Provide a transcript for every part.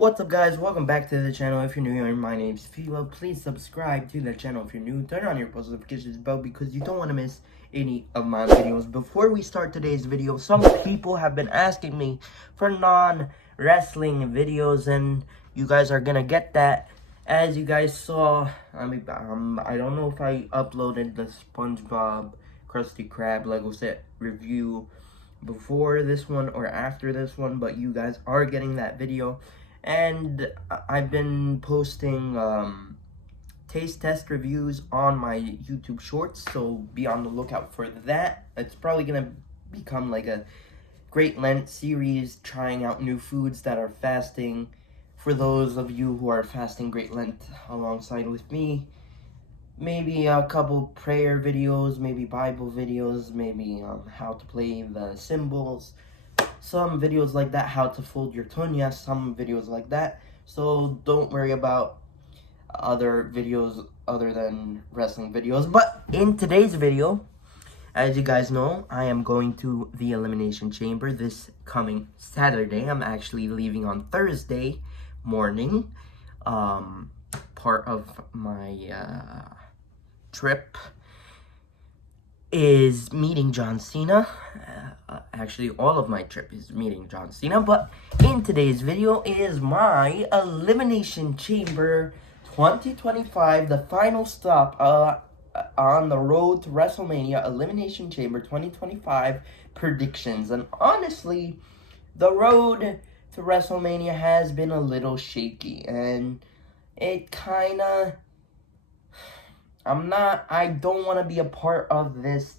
What's up, guys? Welcome back to the channel. If you're new here, my name's Philo. Please subscribe to the channel if you're new. Turn on your post notifications bell because you don't want to miss any of my videos. Before we start today's video, some people have been asking me for non-wrestling videos, and you guys are gonna get that. As you guys saw, I don't know if I uploaded the SpongeBob Krusty Krab Lego set review before this one or after this one, but you guys are getting that video. And I've been posting taste test reviews on my YouTube shorts, so be on the lookout for that. It's probably gonna become like a Great Lent series, trying out new foods that are fasting. For those of you who are fasting Great Lent alongside with me, maybe a couple prayer videos, maybe Bible videos, maybe how to play the cymbals. Some videos like that, how to fold your tunya, some videos like that. So don't worry about other videos other than wrestling videos. But in today's video, as you guys know, I am going to the Elimination Chamber this coming Saturday. I'm actually leaving on Thursday morning. Part of my trip is meeting John Cena. Actually, all of my trip is meeting John Cena, but in today's video is my Elimination Chamber 2025, the final stop on the road to WrestleMania. Elimination Chamber 2025 predictions. And honestly, the road to WrestleMania has been a little shaky, and it kinda, I don't want to be a part of this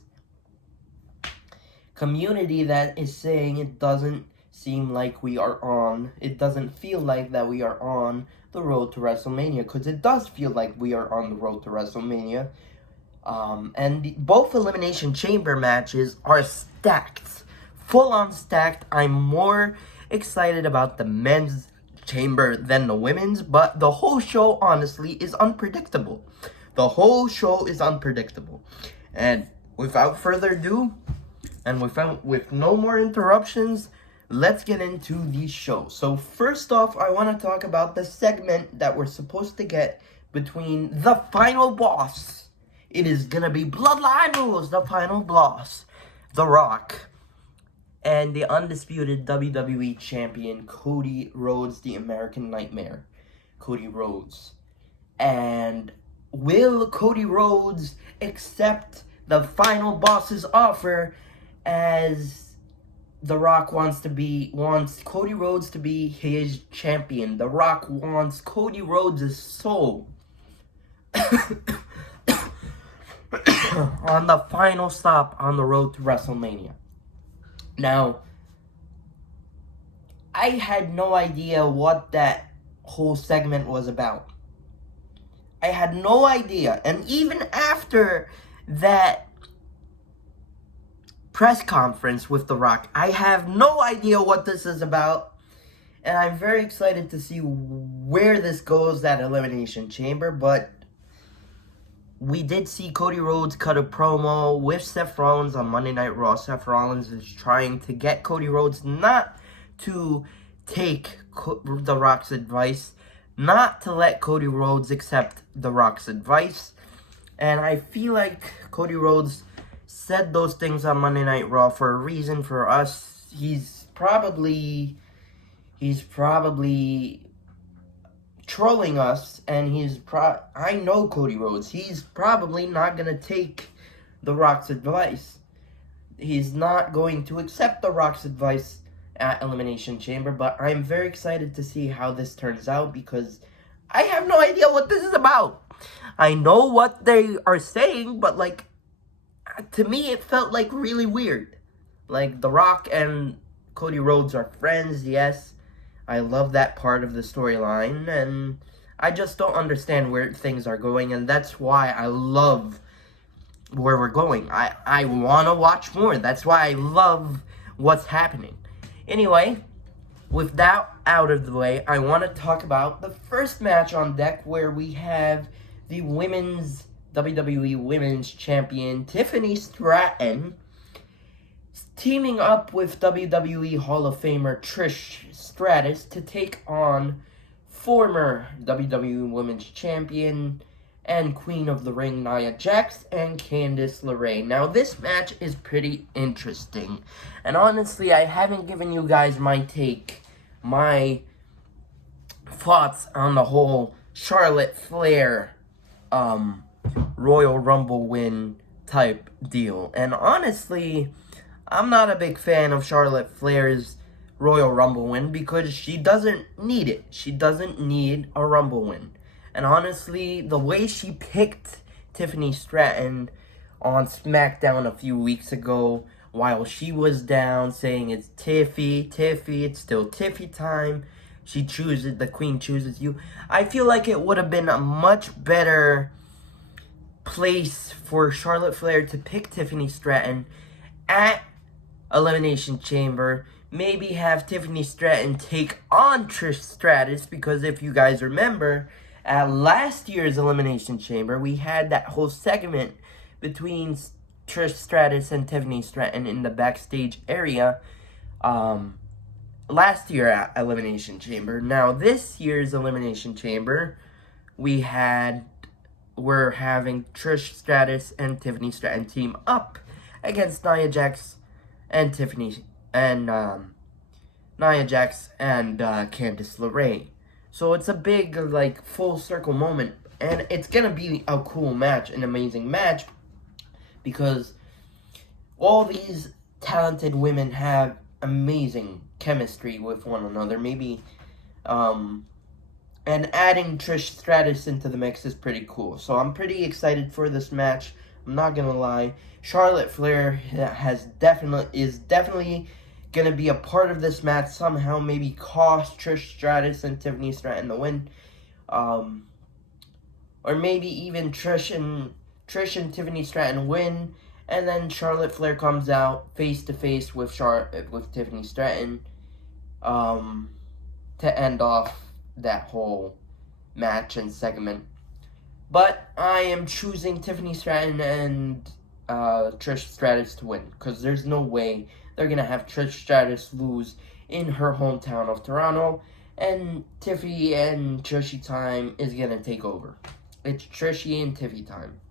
community that is saying it doesn't seem like we are on, it doesn't feel like that we are on the road to WrestleMania, because it does feel like we are on the road to WrestleMania. And both Elimination Chamber matches are stacked, full on stacked. I'm more excited about the men's chamber than the women's, but the whole show honestly is unpredictable. The whole show is unpredictable. And without further ado, and with no more interruptions, let's get into the show. So first off, I want to talk about the segment that we're supposed to get between the final boss. It is going to be Bloodline Rules, the final boss, The Rock, and the undisputed WWE Champion, Cody Rhodes, the American Nightmare, Cody Rhodes. And will Cody Rhodes accept the final boss's offer, as The Rock wants Cody Rhodes to be his champion? The Rock wants Cody Rhodes' soul on the final stop on the road to WrestleMania. Now, I had no idea what that whole segment was about. I had no idea. And even after that press conference with The Rock, I have no idea what this is about. And I'm very excited to see where this goes at Elimination Chamber. But we did see Cody Rhodes cut a promo with Seth Rollins on Monday Night Raw. Seth Rollins is trying to get Cody Rhodes not to take The Rock's advice, not to let Cody Rhodes accept The Rock's advice. And I feel like Cody Rhodes said those things on Monday Night Raw for a reason. For us, he's probably trolling us, and I know Cody Rhodes. He's probably not going to take The Rock's advice. He's not going to accept The Rock's advice at Elimination Chamber, but I'm very excited to see how this turns out, because I have no idea what this is about. I know what they are saying, but like, to me it felt like really weird. Like, The Rock and Cody Rhodes are friends, yes. I love that part of the storyline, and I just don't understand where things are going, and that's why I love where we're going. I want to watch more. That's why I love what's happening. Anyway, with that out of the way, I want to talk about the first match on deck, where we have the WWE Women's Champion, Tiffany Stratton, teaming up with WWE Hall of Famer Trish Stratus to take on former WWE Women's Champion and Queen of the Ring Nia Jax and Candice LeRae. Now, this match is pretty interesting. And honestly, I haven't given you guys my thoughts on the whole Charlotte Flair Royal Rumble win type deal. And honestly, I'm not a big fan of Charlotte Flair's Royal Rumble win because she doesn't need it. She doesn't need a Rumble win. And honestly, the way she picked Tiffany Stratton on SmackDown a few weeks ago while she was down saying it's Tiffy, it's still Tiffy time. She chooses, the queen chooses you. I feel like it would have been a much better place for Charlotte Flair to pick Tiffany Stratton at Elimination Chamber. Maybe have Tiffany Stratton take on Trish Stratus, because if you guys remember, at last year's Elimination Chamber, we had that whole segment between Trish Stratus and Tiffany Stratton in the backstage area last year at Elimination Chamber. Now, this year's Elimination Chamber, we're having Trish Stratus and Tiffany Stratton team up against Nia Jax and Candice LeRae. So it's a big, like, full circle moment, and it's gonna be a cool match, an amazing match, because all these talented women have amazing chemistry with one another. Maybe, and adding Trish Stratus into the mix is pretty cool. So I'm pretty excited for this match. I'm not gonna lie. Charlotte Flair is definitely gonna be a part of this match somehow. Maybe cost Trish Stratus and Tiffany Stratton the win, or maybe even Trish and Tiffany Stratton win, and then Charlotte Flair comes out face to face with Tiffany Stratton, to end off that whole match and segment. But I am choosing Tiffany Stratton and Trish Stratus to win, because there's no way they're going to have Trish Stratus lose in her hometown of Toronto, and Tiffy and Trishy time is going to take over. It's Trishy and Tiffy time.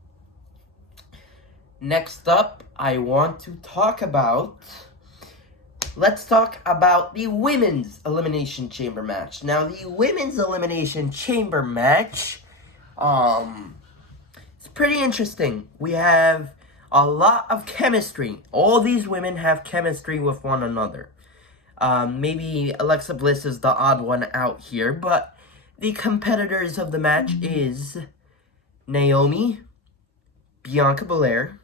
Next up, I want to talk about... Let's talk about the Women's Elimination Chamber match. Now, the Women's Elimination Chamber match, it's pretty interesting. We have a lot of chemistry. All these women have chemistry with one another. Maybe Alexa Bliss is the odd one out here, but the competitors of the match is Naomi, Bianca Belair,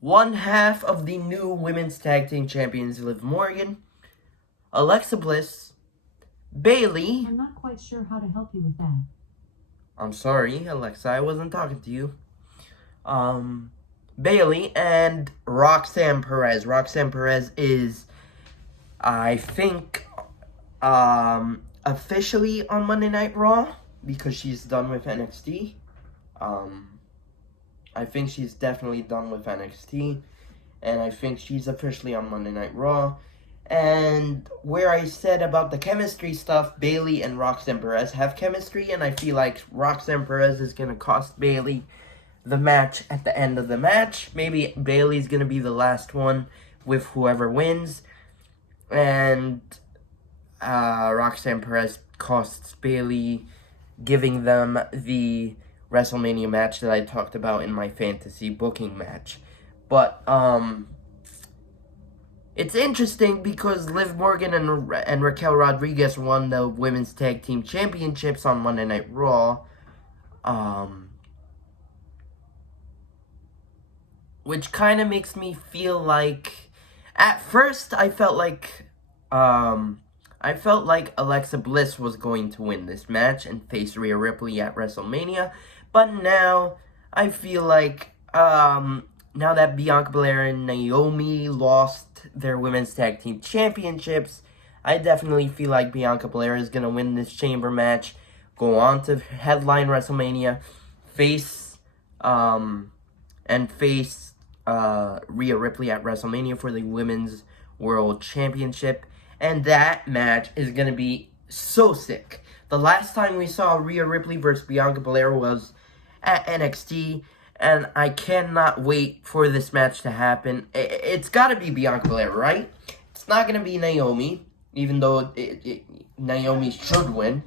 one half of the new Women's Tag Team Champions, Liv Morgan, Alexa Bliss, Bayley. I'm not quite sure how to help you with that. I'm sorry, Alexa, I wasn't talking to you. Bayley and Roxanne Perez. Roxanne Perez is, I think, officially on Monday Night Raw because she's done with NXT. I think she's definitely done with NXT, and I think she's officially on Monday Night Raw. And where I said about the chemistry stuff, Bayley and Roxanne Perez have chemistry, and I feel like Roxanne Perez is going to cost Bayley the match at the end of the match. Maybe Bayley's going to be the last one with whoever wins, and Roxanne Perez costs Bayley, giving them the WrestleMania match that I talked about in my fantasy booking match. But it's interesting because Liv Morgan and Raquel Rodriguez won the Women's Tag Team Championships on Monday Night Raw. Which kind of makes me feel like, at first I felt like Alexa Bliss was going to win this match and face Rhea Ripley at WrestleMania. But now I feel like now that Bianca Belair and Naomi lost their Women's Tag Team Championships, I definitely feel like Bianca Belair is going to win this chamber match, go on to headline WrestleMania, face Rhea Ripley at WrestleMania for the Women's World Championship. And that match is going to be so sick. The last time we saw Rhea Ripley versus Bianca Belair was at NXT, and I cannot wait for this match to happen. It's got to be Bianca Belair, right? It's not going to be Naomi, even though Naomi should win.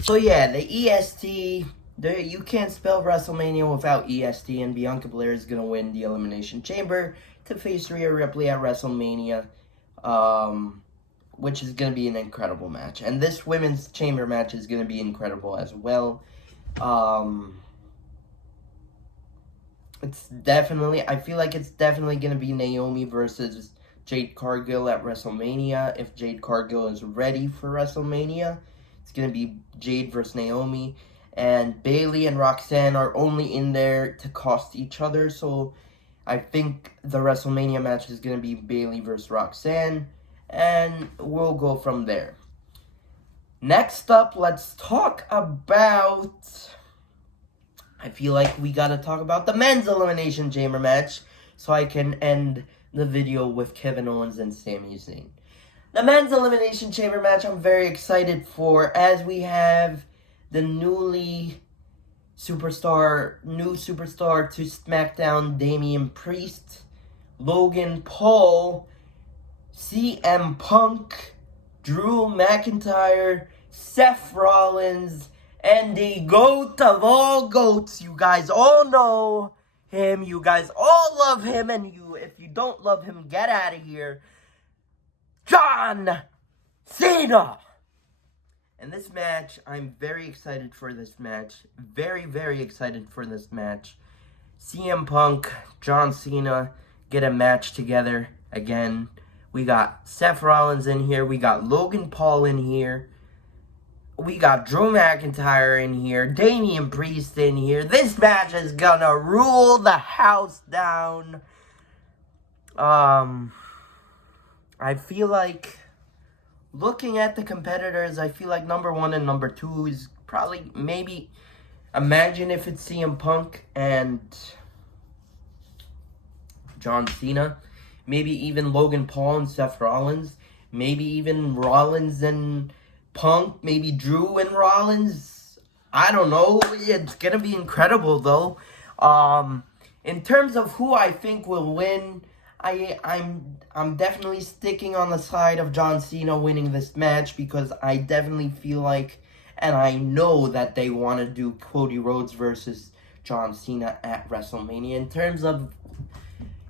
So yeah, the EST, you can't spell WrestleMania without EST, and Bianca Belair is going to win the Elimination Chamber to face Rhea Ripley at WrestleMania, which is going to be an incredible match. And this Women's Chamber match is going to be incredible as well. I feel like it's definitely going to be Naomi versus Jade Cargill at WrestleMania. If Jade Cargill is ready for WrestleMania, it's going to be Jade versus Naomi. And Bayley and Roxanne are only in there to cost each other. So I think the WrestleMania match is going to be Bayley versus Roxanne. And we'll go from there. Next up, let's talk about... I feel like we gotta talk about the men's Elimination Chamber match, so I can end the video with Kevin Owens and Sami Zayn. The men's Elimination Chamber match I'm very excited for, as we have the new superstar to SmackDown, Damian Priest, Logan Paul, CM Punk, Drew McIntyre, Seth Rollins, and the GOAT of all GOATs. You guys all know him. You guys all love him. And if you don't love him, get out of here. John Cena. And this match, I'm very excited for this match. Very, very excited for this match. CM Punk, John Cena get a match together again. We got Seth Rollins in here. We got Logan Paul in here. We got Drew McIntyre in here, Damian Priest in here. This match is gonna rule the house down. I feel like, looking at the competitors, I feel like number 1 and number 2 is probably, maybe, imagine if it's CM Punk and John Cena. Maybe even Logan Paul and Seth Rollins. Maybe even Rollins and Punk, maybe Drew and Rollins. I don't know. It's gonna be incredible though. In terms of who I think will win, I'm definitely sticking on the side of John Cena winning this match, because I definitely feel like, and I know that they want to do Cody Rhodes versus John Cena at WrestleMania. In terms of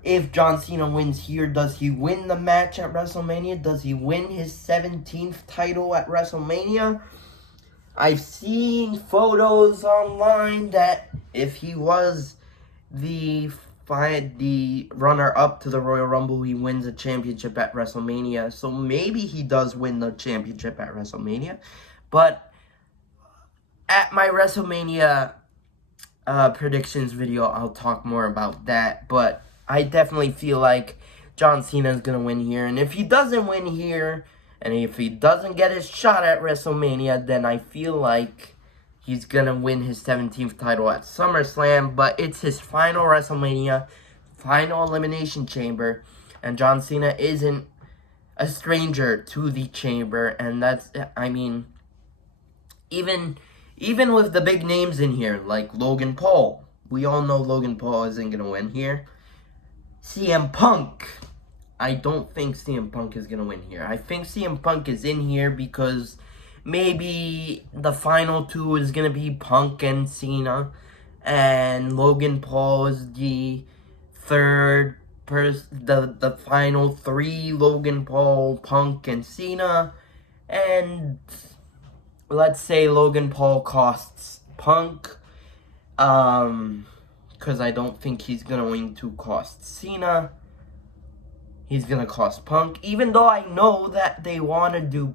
if John Cena wins here, does he win the match at WrestleMania? Does he win his 17th title at WrestleMania? I've seen photos online that if he was the runner-up to the Royal Rumble, he wins a championship at WrestleMania. So maybe he does win the championship at WrestleMania. But at my WrestleMania predictions video, I'll talk more about that. But I definitely feel like John Cena is going to win here. And if he doesn't win here, and if he doesn't get his shot at WrestleMania, then I feel like he's going to win his 17th title at SummerSlam. But it's his final WrestleMania, final Elimination Chamber. And John Cena isn't a stranger to the Chamber. And that's, I mean, even with the big names in here, like Logan Paul. We all know Logan Paul isn't going to win here. CM Punk. I don't think CM Punk is going to win here. I think CM Punk is in here because maybe the final 2 is going to be Punk and Cena. And Logan Paul is the third person, the final 3, Logan Paul, Punk, and Cena. And let's say Logan Paul costs Punk. Because I don't think he's going to cost Cena. He's going to cost Punk. Even though I know that they want to do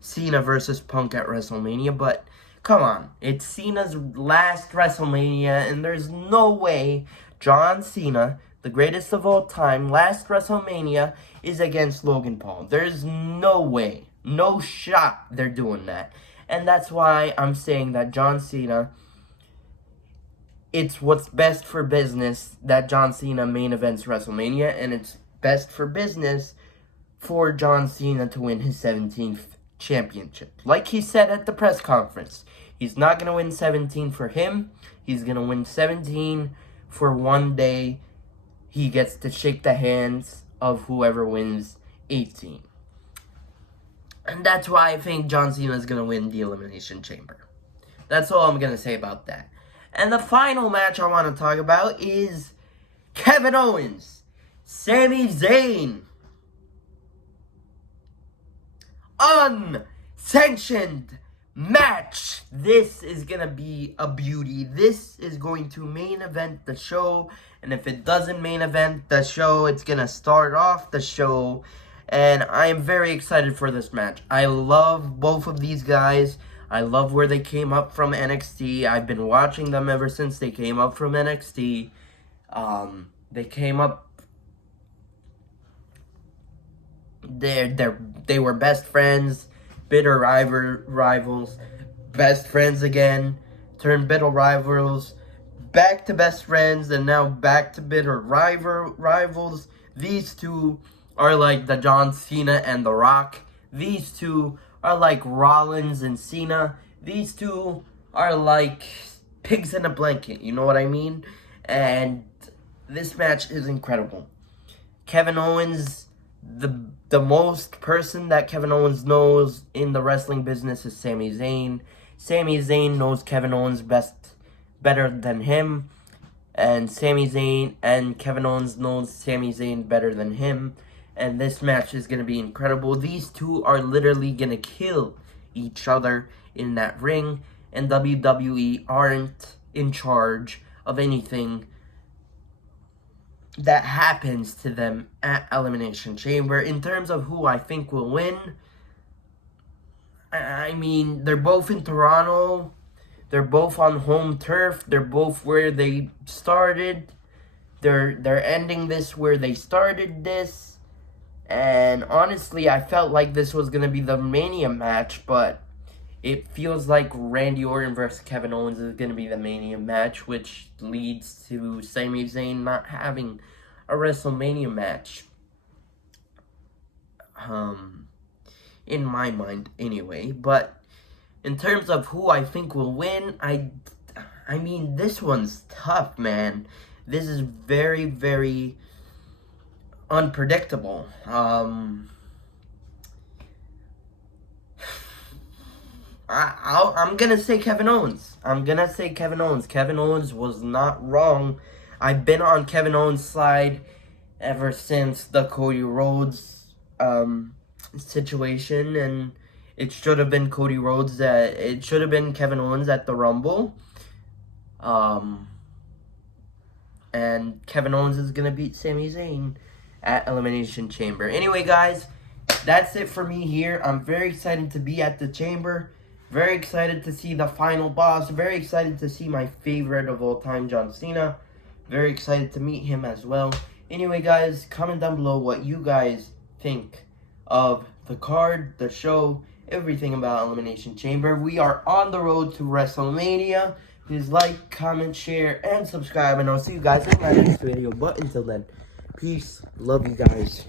Cena versus Punk at WrestleMania. But, come on. It's Cena's last WrestleMania. And there's no way John Cena, the greatest of all time, last WrestleMania, is against Logan Paul. There's no way. No shot they're doing that. And that's why I'm saying that John Cena... It's what's best for business that John Cena main events WrestleMania, and it's best for business for John Cena to win his 17th championship. Like he said at the press conference, he's not going to win 17 for him. He's going to win 17 for one day. He gets to shake the hands of whoever wins 18. And that's why I think John Cena is going to win the Elimination Chamber. That's all I'm going to say about that. And the final match I want to talk about is Kevin Owens, Sami Zayn. Unsanctioned match. This is going to be a beauty. This is going to main event the show. And if it doesn't main event the show, it's going to start off the show. And I am very excited for this match. I love both of these guys. I love where they came up from NXT. I've been watching them ever since they came up from NXT. They came up. They were best friends, bitter rivals, best friends again, turned bitter rivals, back to best friends, and now back to bitter rivals. These two are like the John Cena and The Rock. These two are like Rollins and Cena. These two are like pigs in a blanket, you know what I mean? And this match is incredible. Kevin Owens, the most person that Kevin Owens knows in the wrestling business is Sami Zayn. Sami Zayn knows Kevin Owens better than him. And Sami Zayn and Kevin Owens knows Sami Zayn better than him. And this match is going to be incredible. These two are literally going to kill each other in that ring. And WWE aren't in charge of anything that happens to them at Elimination Chamber. In terms of who I think will win, I mean, they're both in Toronto. They're both on home turf. They're both where they started. They're ending this where they started this. And honestly, I felt like this was going to be the Mania match, but it feels like Randy Orton versus Kevin Owens is going to be the Mania match, which leads to Sami Zayn not having a WrestleMania match. In my mind, anyway. But in terms of who I think will win, I mean, this one's tough, man. This is very, very unpredictable. I'm gonna say Kevin Owens. Kevin Owens was not wrong. I've been on Kevin Owens' side ever since the Cody Rhodes situation, and it should have been it should have been Kevin Owens at the Rumble. And Kevin Owens is gonna beat Sami Zayn at Elimination Chamber. Anyway, guys, that's it for me here. I'm very excited to be at the Chamber. Very excited to see the final boss. Very excited to see my favorite of all time, John Cena. Very excited to meet him as well. Anyway, guys, comment down below what you guys think of the card, the show, everything about Elimination Chamber. We are on the road to WrestleMania. Please like, comment, share, and subscribe. And I'll see you guys in my next video. But until then, peace. Love you guys.